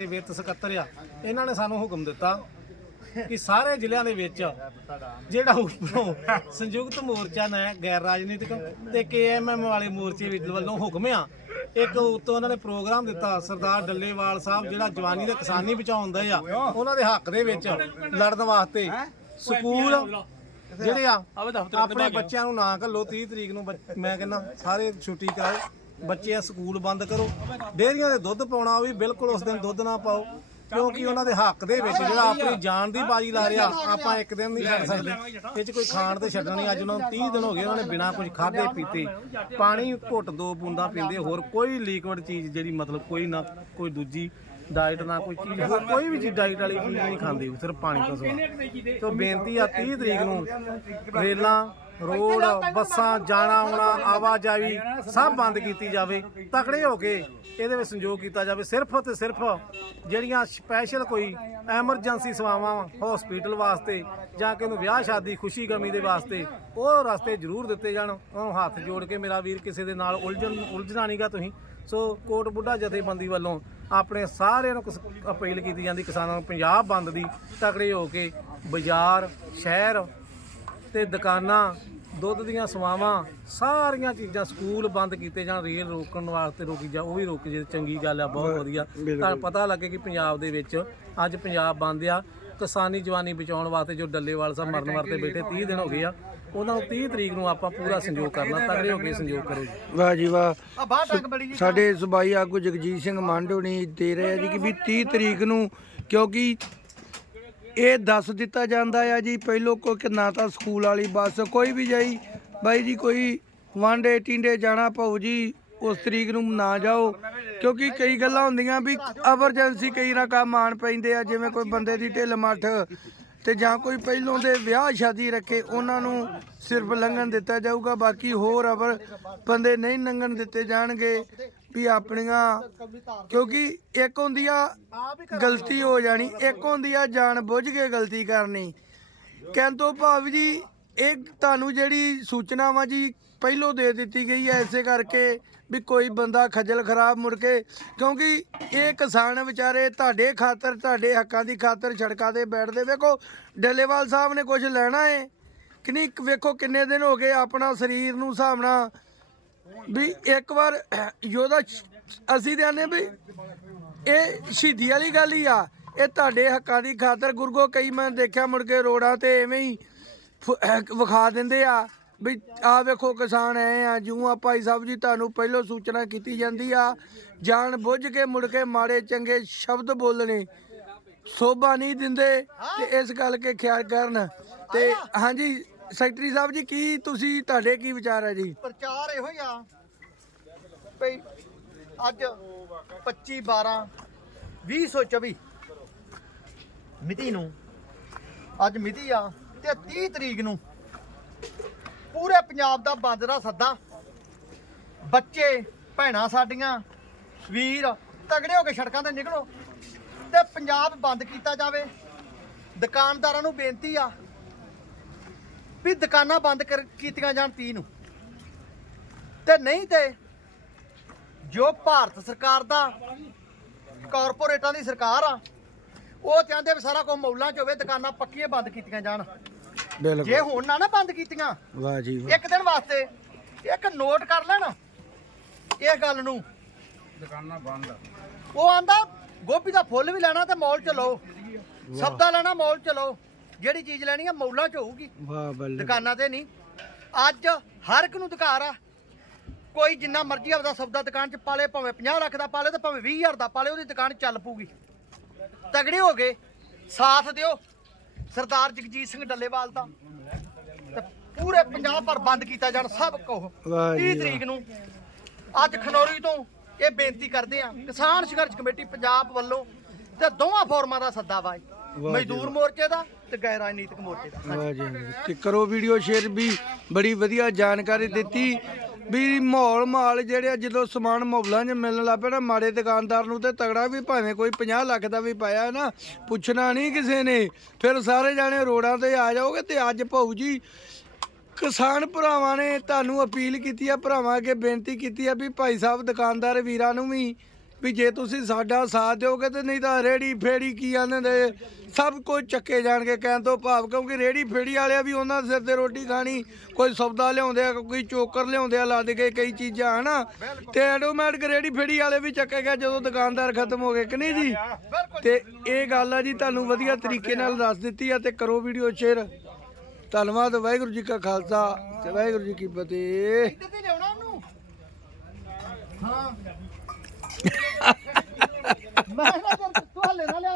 ਦੇ ਵਿੱਤ ਸਕੱਤਰ ਆ ਇਹਨਾਂ ਨੇ ਸਾਨੂੰ ਹੁਕਮ ਦਿੱਤਾ ਕਿ ਸਾਰੇ ਜ਼ਿਲ੍ਹਿਆਂ ਦੇ ਵਿੱਚ ਜਿਹੜਾ ਉੱਪਰੋਂ ਸੰਯੁਕਤ ਮੋਰਚਾ ਨੇ ਗੈਰ ਰਾਜਨੀਤਿਕ ਤੇ ਕੇਐਮਐਮ ਵਾਲੇ ਮੋਰਚੇ ਵਿੱਚ ਵੱਲੋਂ ਹੁਕਮ ਆ ਇੱਕ ਉੱਤੋਂ ਉਹਨਾਂ ਨੇ ਪ੍ਰੋਗਰਾਮ ਦਿੱਤਾ ਸਰਦਾਰ ਡੱਲੇਵਾਲ ਸਾਹਿਬ ਜਿਹੜਾ ਜਵਾਨੀ ਤੇ ਕਿਸਾਨੀ ਬਚਾਉਂਦੇ ਆ ਉਹਨਾਂ ਦੇ ਹੱਕ ਦੇ ਵਿੱਚ ਲੜਨ ਵਾਸਤੇ ਸਕੂਲ ਜਿਹੜੇ ਆ ਆਪਣੇ ਬੱਚਿਆਂ ਨੂੰ ਨਾ ਘੱਲੋ 30 ਤਰੀਕ ਨੂੰ ਮੈਂ ਕਹਿੰਦਾ ਸਾਰੇ ਛੁੱਟੀ ਕਰਾਓ। ਬੱਚੇ ਸਕੂਲ ਬੰਦ ਕਰੋ। ਡੇਅਰੀਆਂ ਦੇ ਦੁੱਧ ਪਾਉਣਾ ਵੀ ਬਿਲਕੁਲ ਉਸ ਦਿਨ ਦੁੱਧ ਨਾ ਪਾਓ, ਕਿਉਂਕਿ ਉਹਨਾਂ ਦੇ ਹੱਕ ਦੇ ਵਿੱਚ ਜਿਹੜਾ ਆਪਣੀ ਜਾਨ ਦੀ ਬਾਜੀ ਲਾ ਰਿਹਾ, ਆਪਾਂ ਇੱਕ ਦਿਨ ਨਹੀਂ ਛੱਡ ਸਕਦੇ। ਇਹ ਚ ਕੋਈ ਖਾਣ ਤੇ ਛੱਡਣਾ ਨਹੀਂ, ਅੱਜ ਉਹਨਾਂ ਨੂੰ 30 ਦਿਨ ਹੋ ਗਏ, ਉਹਨਾਂ ਨੇ ਬਿਨਾਂ ਕੁਝ ਖਾਦੇ ਪੀਤੇ। ਪਾਣੀ ਘੁੱਟ ਦੋ, ਬੂੰਦਾਂ ਪੀਂਦੇ, ਹੋਰ ਕੋਈ ਲਿਕਵਿਡ ਚੀਜ਼ ਜਿਹੜੀ ਮਤਲਬ ਕੋਈ ਨਾ, ਕੋਈ ਦੂਜੀ ਡਾਈਟ ਨਾ ਕੋਈ ਚੀਜ਼, ਹੋਰ ਕੋਈ ਵੀ ਚੀਜ਼ ਡਾਈਟ ਵਾਲੀ ਚੀਜ਼ ਨਹੀਂ ਖਾਂਦੇ ਸਿਰਫ ਪਾਣੀ ਤੋਂ ਸਿਵਾ ਤੋਂ ਬੇਨਤੀ ਆ 30 ਤਰੀਕ ਨੂੰ ਰੇਲਾਂ ਰੋਡ ਬੱਸਾਂ ਜਾਣਾ ਆਉਣਾ ਆਵਾਜਾਈ ਸਭ ਬੰਦ ਕੀਤੀ ਜਾਵੇ। ਤਕੜੇ ਹੋ ਕੇ ਇਹਦੇ ਵਿੱਚ ਸੰਯੋਗ ਕੀਤਾ ਜਾਵੇ। ਸਿਰਫ ਤੇ ਸਿਰਫ ਜਿਹੜੀਆਂ ਸਪੈਸ਼ਲ ਕੋਈ ਐਮਰਜੈਂਸੀ ਸੇਵਾਵਾਂ ਹਸਪੀਟਲ ਵਾਸਤੇ ਜਾਂ ਕਿ ਉਹਨੂੰ ਵਿਆਹ ਸ਼ਾਦੀ ਖੁਸ਼ੀ ਗਮੀ ਦੇ ਵਾਸਤੇ ਉਹ ਰਸਤੇ ਜ਼ਰੂਰ ਦਿੱਤੇ ਜਾਣ। ਉਹਨੂੰ ਹੱਥ ਜੋੜ ਕੇ ਮੇਰਾ ਵੀਰ ਕਿਸੇ ਦੇ ਨਾਲ ਉਲਝਣ ਉਲਝਣਾ ਨਹੀਂਗਾ ਤੁਸੀਂ। ਸੋ ਕੋਟ ਬੁੱਢਾ ਜਥੇਬੰਦੀ ਵੱਲੋਂ ਆਪਣੇ ਸਾਰਿਆਂ ਨੂੰ ਅਪੀਲ ਕੀਤੀ ਜਾਂਦੀ। ਕਿਸਾਨਾਂ ਨੂੰ ਪੰਜਾਬ ਬੰਦ ਦੀ ਤਕੜੇ ਹੋ ਕੇ ਬਾਜ਼ਾਰ ਸ਼ਹਿਰ ਤੇ ਦੁਕਾਨਾਂ ਦੁੱਧ ਦੀਆਂ ਸਵਾਵਾਂ ਸਾਰੀਆਂ ਚੀਜ਼ਾਂ ਸਕੂਲ ਬੰਦ ਕੀਤੇ ਜਾਣ ਰੇਲ ਰੋਕਣ ਵਾਸਤੇ ਰੋਕੀ ਜਾ ਉਹ ਵੀ ਰੁਕ ਜੇ ਚੰਗੀ ਗੱਲ ਆ ਬਹੁਤ ਵਧੀਆ। ਤੁਹਾਨੂੰ ਪਤਾ ਲੱਗੇ ਕਿ ਪੰਜਾਬ ਦੇ ਵਿੱਚ ਅੱਜ ਪੰਜਾਬ ਬੰਦ ਆ। ਕਿਸਾਨੀ ਜਵਾਨੀ ਬਚਾਉਣ ਵਾਸਤੇ ਜੋ ਡੱਲੇਵਾਲ ਸਾਹਿਬ ਮਰਨ ਵਰਤੇ ਬੈਠੇ 30 ਦਿਨ ਹੋ ਗਏ ਆ। ਉਹਨਾਂ ਨੂੰ 30 ਤਰੀਕ ਨੂੰ ਆਪਾਂ ਪੂਰਾ ਸੰਯੋਗ ਕਰਨਾ ਤਗੜੇ ਹੋ ਕੇ ਸੰਯੋਗ ਕਰੋ ਜੀ। ਵਾਹ ਜੀ ਵਾਹ। ਆ ਬਾਹਰ ਟੱਕ ਬੜੀ ਜੀ ਸਾਡੇ ਸੁਬਾਈ ਆਗੂ ਜਗਜੀਤ ਸਿੰਘ ਮਾਂਡੋਣੀ ਦੇ ਰਹੇ ਆ ਜੀ ਕਿ ਵੀ 30 ਤਰੀਕ ਨੂੰ ਕਿਉਂਕਿ ਇਹ ਦੱਸ ਦਿੱਤਾ ਜਾਂਦਾ ਆ ਜੀ, ਪਹਿਲੋਂ ਕੋ ਕਿ ਨਾ ਤਾਂ ਸਕੂਲ ਵਾਲੀ ਬੱਸ ਕੋਈ ਵੀ ਜਾਈ। ਬਾਈ ਜੀ, ਕੋਈ ਵਾਂਡੇ ਟਿੰਡੇ ਜਾਣਾ ਭਾਊ ਜੀ, ਉਸ ਤਰੀਕ ਨੂੰ ਨਾ ਜਾਓ। ਕਿਉਂਕਿ ਕਈ ਗੱਲਾਂ ਹੁੰਦੀਆਂ ਵੀ ਐਮਰਜੈਂਸੀ ਕਈ ਨਾ ਕੰਮ ਆਣ ਪੈਂਦੇ ਆ, ਜਿਵੇਂ ਕੋਈ ਬੰਦੇ ਦੀ ਢਿੱਲ ਮੱਠ ਤੇ ਜਾਂ ਕੋਈ ਪਹਿਲੋਂ ਦੇ ਵਿਆਹ ਸ਼ਾਦੀ ਰੱਖੇ, ਉਹਨਾਂ ਨੂੰ ਸਿਰਫ ਲੰਘਣ ਦਿੱਤਾ ਜਾਊਗਾ, ਬਾਕੀ ਹੋਰ ਅਵਰ ਬੰਦੇ ਨਹੀਂ ਲੰਘਣ ਦਿੱਤੇ ਜਾਣਗੇ। ਵੀ ਆਪਣੀਆਂ, ਕਿਉਂਕਿ ਇੱਕ ਹੁੰਦੀ ਆ ਗਲਤੀ ਹੋ ਜਾਣੀ, ਇੱਕ ਹੁੰਦੀ ਆ ਜਾਣ ਬੁੱਝ ਕੇ ਗਲਤੀ ਕਰਨੀ। ਕਹਿਣ ਭਾਵ ਜੀ, ਇਹ ਤੁਹਾਨੂੰ ਜਿਹੜੀ ਸੂਚਨਾ ਵਾ ਜੀ ਪਹਿਲੋਂ ਦੇ ਦਿੱਤੀ ਗਈ ਹੈ ਐਸੇ ਕਰਕੇ ਵੀ ਕੋਈ ਬੰਦਾ ਖੱਜਲ ਖਰਾਬ ਮੁੜ ਕੇ, ਕਿਉਂਕਿ ਇਹ ਕਿਸਾਨ ਵਿਚਾਰੇ ਤੁਹਾਡੇ ਖਾਤਰ, ਤੁਹਾਡੇ ਹੱਕਾਂ ਦੀ ਖਾਤਰ ਸੜਕਾਂ ਤੇ ਬੈਠਦੇ। ਵੇਖੋ, ਡੱਲੇਵਾਲ ਸਾਹਿਬ ਨੇ ਕੁਝ ਲੈਣਾ ਹੈ ਕਿ ਨਹੀਂ, ਵੇਖੋ ਕਿੰਨੇ ਦਿਨ ਹੋ ਗਏ ਆਪਣਾ ਸਰੀਰ ਨੂੰ ਹਿਸਾਬਣਾ ਵੀ ਇੱਕ ਵਾਰ ਯੋਧਾ ਅਸੀਂ ਤੇ ਆਨੇ ਵੀ ਇਹ ਸ਼ਹੀਦੀ ਵਾਲੀ ਗੱਲ ਹੀ ਆ। ਇਹ ਤੁਹਾਡੇ ਹੱਕਾਂ ਦੀ ਖਾਤਰ ਗੁਰਗੋ ਕਈ ਮੈਂ ਦੇਖਿਆ ਮੁੜ ਕੇ ਰੋਡਾਂ ਤੇ ਐਵੇਂ ਹੀ ਫ- ਵਿਖਾ ਦਿੰਦੇ ਆ ਵੀ ਆ ਵੇਖੋ ਕਿਸਾਨ ਐ ਆ, ਜਿਉਂ ਆ ਭਾਈ ਸਾਹਿਬ ਜੀ ਤੁਹਾਨੂੰ ਪਹਿਲਾਂ ਸੂਚਨਾ ਕੀਤੀ ਜਾਂਦੀ ਆ, ਜਾਣ ਬੁੱਝ ਕੇ ਮੁੜ ਕੇ ਮਾੜੇ ਚੰਗੇ ਸ਼ਬਦ ਬੋਲਣੇ ਸੋਭਾ ਨਹੀਂ ਦਿੰਦੇ ਤੇ ਇਸ ਗੱਲ ਕੇ ਖਿਆਲ ਕਰਨ ਤੇ ਹਾਂਜੀ ਸੈਕਟਰੀ ਸਾਹਿਬ ਜੀ, ਕੀ ਤੁਸੀਂ, ਤੁਹਾਡੇ ਕੀ ਵਿਚਾਰ ਹੈ ਜੀ? ਪ੍ਰਚਾਰ ਇਹੋ ਹੀ ਆ ਭਈ ਅੱਜ 25 12 2024 ਮਿਤੀ ਨੂੰ, ਅੱਜ ਮਿਤੀ ਆ ਤੇ 30 ਤਰੀਕ ਨੂੰ ਪੂਰੇ ਪੰਜਾਬ ਦਾ ਬੰਦ ਦਾ ਸੱਦਾ, ਬੱਚੇ, ਭੈਣਾਂ ਸਾਡੀਆਂ, ਵੀਰ ਤਗੜੇ ਹੋ ਕੇ ਸੜਕਾਂ ਤੇ ਨਿਕਲੋ ਤੇ ਪੰਜਾਬ ਬੰਦ ਕੀਤਾ ਜਾਵੇ। ਦੁਕਾਨਦਾਰਾਂ ਨੂੰ ਬੇਨਤੀ ਆ ਵੀ ਦੁਕਾਨਾਂ ਬੰਦ ਕਰ ਕੀਤੀਆਂ ਜਾਣ 30 ਨੂੰ। ਤੇ ਨਹੀਂ ਤੇ ਜੋ ਭਾਰਤ ਸਰਕਾਰ ਦਾ ਕਾਰਪੋਰੇਟਾਂ ਦੀ ਸਰਕਾਰ ਆ ਉਹ ਚਾਹੁੰਦੇ ਵੀ ਸਾਰਾ ਕੁਝ ਮੌਲਾਂ 'ਚ ਹੋਵੇ ਦੁਕਾਨਾਂ ਪੱਕੀਆਂ ਬੰਦ ਕੀਤੀਆਂ ਜਾਣ। ਜੇ ਬਿਲਕੁਲ ਹੁਣ ਨਾ ਨਾ ਬੰਦ ਕੀਤੀਆਂ ਵਾਹ ਜੀ ਵਾਹ। ਇੱਕ ਦਿਨ ਵਾਸਤੇ ਇੱਕ ਨੋਟ ਕਰ ਲੈਣ ਇਹ ਗੱਲ ਨੂੰ। ਦੁਕਾਨਾਂ ਬੰਦ ਉਹ ਆਂਦਾ ਗੋਭੀ ਦਾ ਫੁੱਲ ਵੀ ਲੈਣਾ ਤੇ ਮੌਲ ਚ ਲਓ ਸਬਦਾ ਲੈਣਾ ਮੌਲ ਚ ਲਓ। ਜਿਹੜੀ ਚੀਜ਼ ਲੈਣੀ ਆ ਮੌਲਾਂ ਚ ਹੋਊਗੀ। ਵਾਹ ਬੱਲੇ ਦੁਕਾਨਾਂ ਤੇ ਨਹੀਂ। ਅੱਜ ਹਰ ਇੱਕ ਨੂੰ ਅਧਿਕਾਰ ਆ। ਕੋਈ ਜਿੰਨਾ ਮਰਜ਼ੀ ਆਪਦਾ ਸੌਦਾ ਦੁਕਾਨ 'ਚ ਪਾਲੇ ਭਾਵੇਂ 50 ਲੱਖ ਦਾ ਪਾਲੇ ਤੇ ਭਾਵੇਂ 20000 ਦਾ ਪਾਲੇ ਉਹਦੀ ਦੁਕਾਨ ਚੱਲ ਪੂਗੀ ਤਗੜੇ ਹੋ ਗਏ। ਸਾਥ ਦਿਓ। ਸਰਦਾਰ ਜਗਜੀਤ ਸਿੰਘ ਡੱਲੇਵਾਲ ਦਾ। ਤੇ ਪੂਰੇ ਪੰਜਾਬ ਪਰ ਬੰਦ ਕੀਤਾ ਜਾਣ ਸਭ ਕੋ ਵਾਹ ਜੀ 30 ਤਰੀਕ ਨੂੰ ਅੱਜ ਖਨੌਰੀ ਤੋਂ ਇਹ ਬੇਨਤੀ ਕਰਦੇ ਆ ਕਿਸਾਨ ਸੰਘਰਸ਼ ਕਮੇਟੀ ਪੰਜਾਬ ਵੱਲੋਂ ਤੇ ਦੋਵਾਂ ਫੋਰਮਾਂ ਦਾ ਸੱਦਾ ਵਾ ਇਹ। ਮਜ਼ਦੂਰ ਮੋਰਚੇ ਦਾ ਤੇ ਗੈਰ ਰਾਜਨੀਤਿਕ ਮੋਰਚੇ ਦਾ। ਵਾਹ ਜੀ। ਤੇ ਕਰੋ ਵੀਡੀਓ ਸ਼ੇਅਰ ਵੀ ਬੜੀ ਵਧੀਆ ਜਾਣਕਾਰੀ ਦਿੱਤੀ ਵੀ ਮਾਹੌਲ ਮਾਲ ਜਿਹੜੇ ਆ ਜਦੋਂ ਸਮਾਨ ਮੌਲਾਂ 'ਚ ਮਿਲਣ ਲੱਗ ਪਿਆ ਨਾ ਮਾੜੇ ਦੁਕਾਨਦਾਰ ਨੂੰ ਤੇ ਤਗੜਾ ਵੀ ਭਾਵੇਂ ਕੋਈ 50 ਲੱਖ ਦਾ ਵੀ ਪਾਇਆ ਨਾ ਪੁੱਛਣਾ ਨਹੀਂ ਕਿਸੇ ਨੇ। ਫਿਰ ਸਾਰੇ ਜਾਣੇ ਰੋਡਾਂ ਤੇ ਆ ਜਾਓਗੇ ਤੇ ਅੱਜ ਭਾਊ ਜੀ ਕਿਸਾਨ ਭਰਾਵਾਂ ਨੇ ਤੁਹਾਨੂੰ ਅਪੀਲ ਕੀਤੀ ਆ ਭਰਾਵਾਂ ਅੱਗੇ ਬੇਨਤੀ ਕੀਤੀ ਆ ਵੀ ਭਾਈ ਸਾਹਿਬ ਦੁਕਾਨਦਾਰ ਵੀਰਾਂ ਨੂੰ ਵੀ ਵੀ ਜੇ ਤੁਸੀਂ ਸਾਡਾ ਸਾਥ ਦਿਓਗੇ ਤੇ ਨਹੀਂ ਤਾਂ ਰੇੜੀ ਫੇੜੀ ਕੀ ਆਂਦੇ ਨੇ ਸਭ ਕੁਝ ਚੱਕੇ ਜਾਣਗੇ ਕਹਿਣ ਤੋਂ ਭਾਵ, ਕਿਉਂਕਿ ਰੇੜੀ ਫੇੜੀ ਵਾਲਿਆਂ ਵੀ ਉਹਨਾਂ ਸਿਰ ਤੇ ਰੋਟੀ ਖਾਣੀ, ਕੋਈ ਸੌਦਾ ਲਿਆਉਂਦੇ ਆ, ਕੋਈ ਚੋਕਰ ਲਿਆਉਂਦੇ ਆ ਲੱਦ ਕੇ ਕਈ ਚੀਜ਼ਾਂ, ਹਨਾ? ਤੇ ਆਟੋਮੈਟਿਕ ਰੇੜੀ ਫੇੜੀ ਵਾਲੇ ਵੀ ਚੱਕੇ ਗਏ ਜਦੋਂ ਦੁਕਾਨਦਾਰ ਖਤਮ ਹੋ ਗਏ, ਕਿ ਨਹੀਂ ਜੀ? ਤੇ ਇਹ ਗੱਲ ਆ ਜੀ, ਤੁਹਾਨੂੰ ਵਧੀਆ ਤਰੀਕੇ ਨਾਲ ਦੱਸ ਦਿੱਤੀ ਆ ਤੇ ਕਰੋ ਵੀਡੀਓ ਸ਼ੇਅਰ। ਧੰਨਵਾਦ, ਵਾਹਿਗੁਰੂ ਜੀ ਕਾ ਖਾਲਸਾ ਤੇ ਵਾਹਿਗੁਰੂ ਜੀ ਕੀ ਫਤਿਹ। ਮੈਂ ਨਾ ਤੂੰ ਹਲੇ ਨਾ